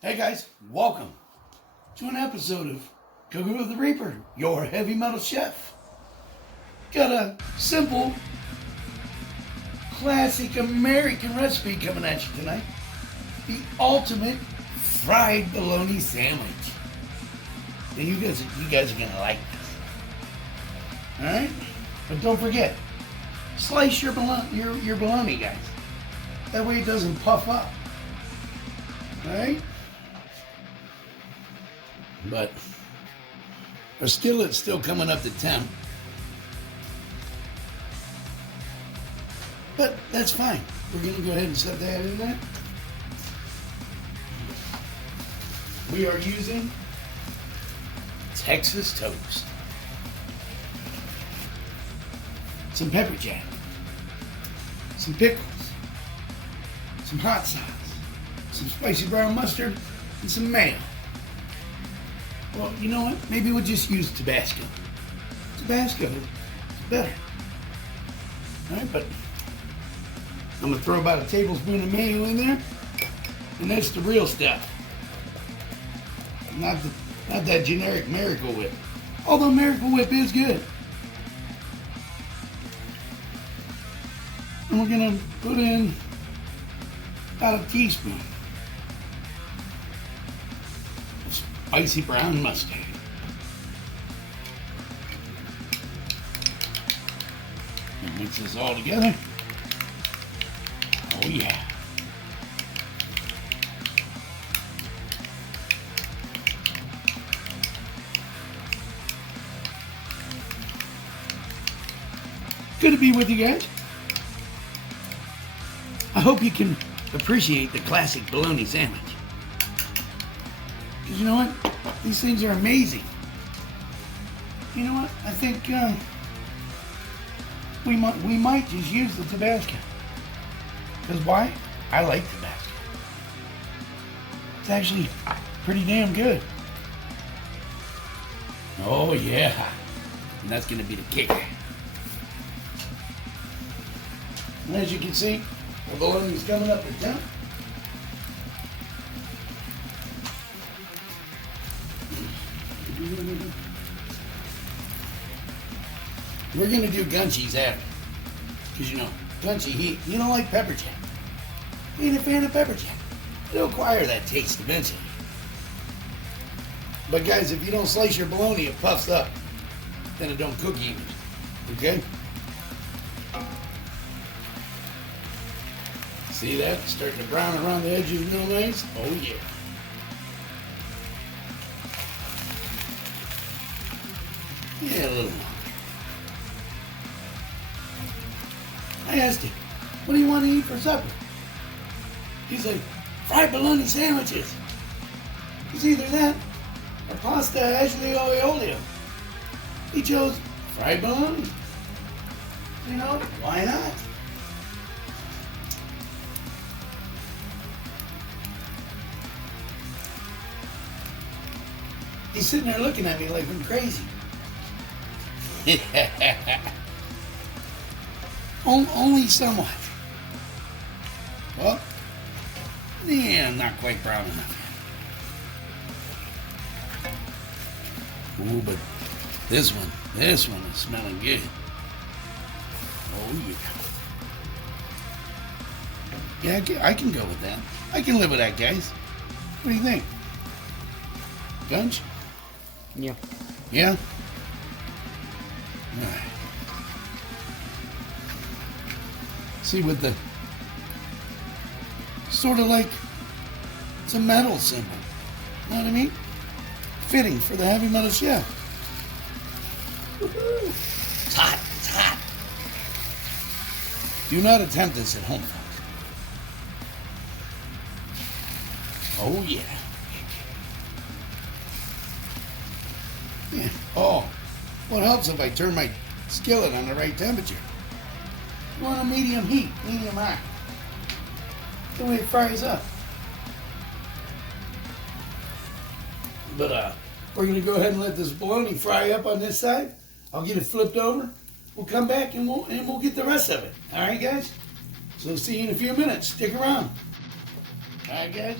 Hey guys, welcome to an episode of Cooking with the Reaper, your heavy metal chef. Got a simple, classic American recipe coming at you tonight. The ultimate fried bologna sandwich. And you guys are gonna like this. Alright? But don't forget, slice your bologna, guys. That way it doesn't puff up. Alright? But our skillet's still coming up to temp. But that's fine. We're going to go ahead and set that in there. We are using Texas toast, some pepper jack, some pickles, some hot sauce, some spicy brown mustard, and some mayo. Well, you know what? Maybe we'll just use Tabasco. Tabasco is better. Alright, but I'm going to throw about a tablespoon of mayo in there. And that's the real stuff. Not that generic Miracle Whip. Although Miracle Whip is good. And we're going to put in about a teaspoon spicy brown mustard. And mix this all together. Oh yeah. Good to be with you guys. I hope you can appreciate the classic bologna sandwich. Because you know what? These things are amazing. You know what? I think we might just use the Tabasco. Because why? I like Tabasco. It's actually pretty damn good. Oh yeah. And that's going to be the kicker. And as you can see, the bologna is coming up to temp. We're going to do gun cheese after. Because you know, gun cheese, you don't like pepper jack. You ain't a fan of pepper jack. It'll acquire that taste eventually. But guys, if you don't slice your bologna, it puffs up. Then it don't cook even. Okay? See that? Starting to brown around the edges real nice. Oh yeah. Yeah, a little more. I asked him, what do you want to eat for supper? He's like, fried bologna sandwiches. It's either that or pasta aglio e olio. He chose fried bologna. You know, why not? He's sitting there looking at me like I'm crazy. Only somewhat. Well, yeah, not quite brown enough yet. Ooh, but this one is smelling good. Oh yeah. Yeah, I can go with that. I can live with that, guys. What do you think? Gunch? Yeah. Yeah? All right. See, with the sort of like it's a metal symbol. You know what I mean? Fitting for the heavy metal chef. Woo-hoo. It's hot. It's hot. Do not attempt this at home, folks. Oh yeah. Yeah. Oh, what helps if I turn my skillet on the right temperature? You want a medium heat, medium high. The way it fries up. But we're gonna go ahead and let this bologna fry up on this side. I'll get it flipped over. We'll come back and we'll get the rest of it. All right, guys. So see you in a few minutes. Stick around. All right, guys.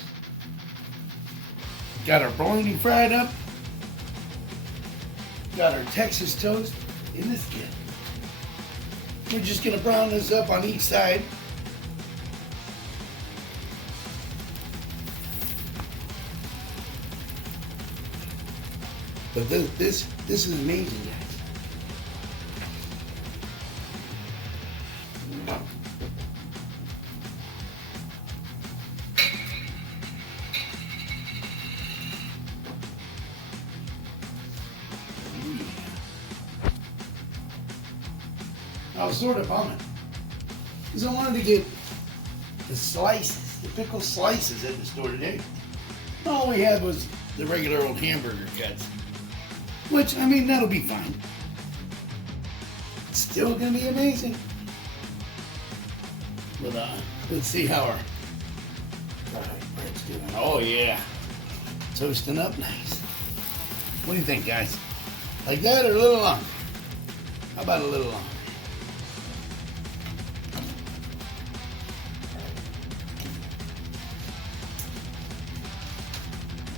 Got our bologna fried up. Got our Texas toast in this kit. We're just gonna brown this up on each side. But this is amazing, guys. I was sort of bumming because I wanted to get the slices, the pickle slices at the store today. All we had was the regular old hamburger cuts, which, I mean, that'll be fine. It's still gonna be amazing. But let's see how our bread's doing. Oh yeah, toasting up nice. What do you think, guys? Like that or a little longer? How about a little longer?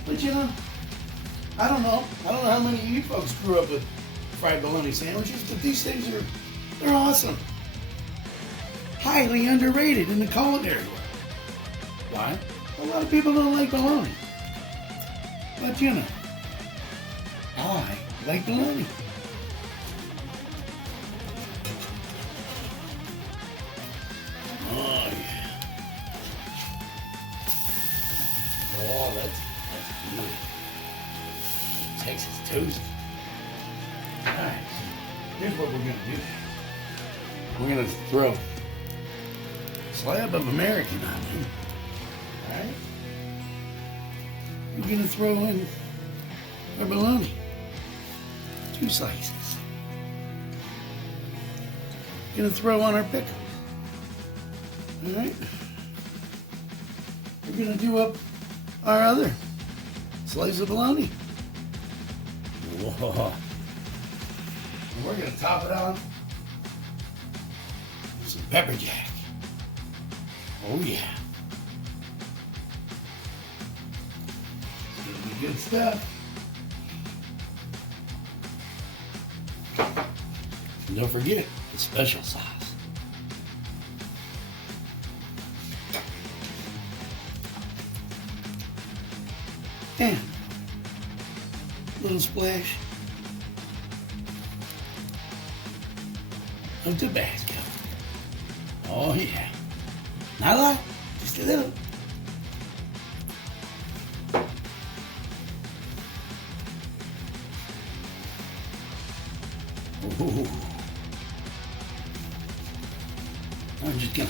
But you know, I don't know how many of you folks grew up with fried bologna sandwiches, but these things they're awesome. Highly underrated in the culinary world. Why? A lot of people don't like bologna. But you know, I like bologna. Oh yeah. Oh, that's good. Texas toast. Alright, so here's what we're gonna do. We're gonna throw a slab of American on here. Alright? We're gonna throw in our bologna. 2 slices. We're gonna throw on our pickles. Alright? We're gonna do up our other slice of bologna. Whoa. And we're gonna top it on with some pepper jack. Oh yeah. It's gonna be good stuff. And don't forget the special sauce. And a little splash of Tabasco. Oh yeah. Not a lot, just a little. Ooh. I'm just gonna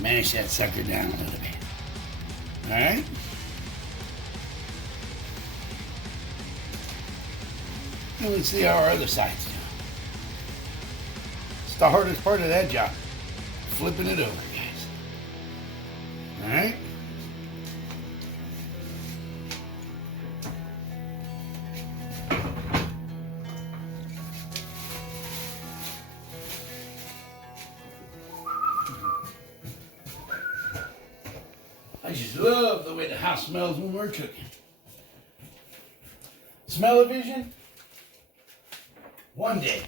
mash that sucker down a little bit. All right? And let's see how our other side's doing. It's the hardest part of that job. Flipping it over, guys. All right? I just love the way the house smells when we're cooking. Smell-o-vision? One day.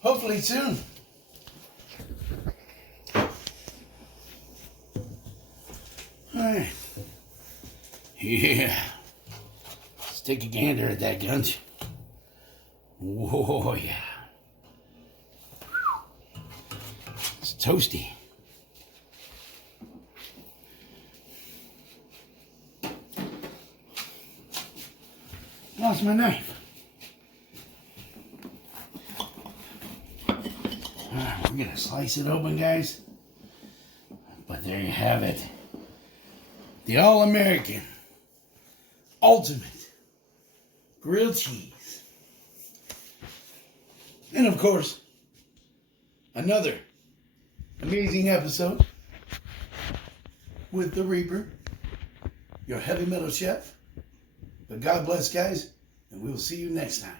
Hopefully soon. Alright. Yeah. Let's take a gander at that gunch. Whoa, yeah. It's toasty. Lost my knife. We're gonna slice it open, guys. But there you have it. The all-American, ultimate grilled cheese. And of course, another amazing episode with the Reaper, your heavy metal chef. But God bless, guys, and we'll see you next time.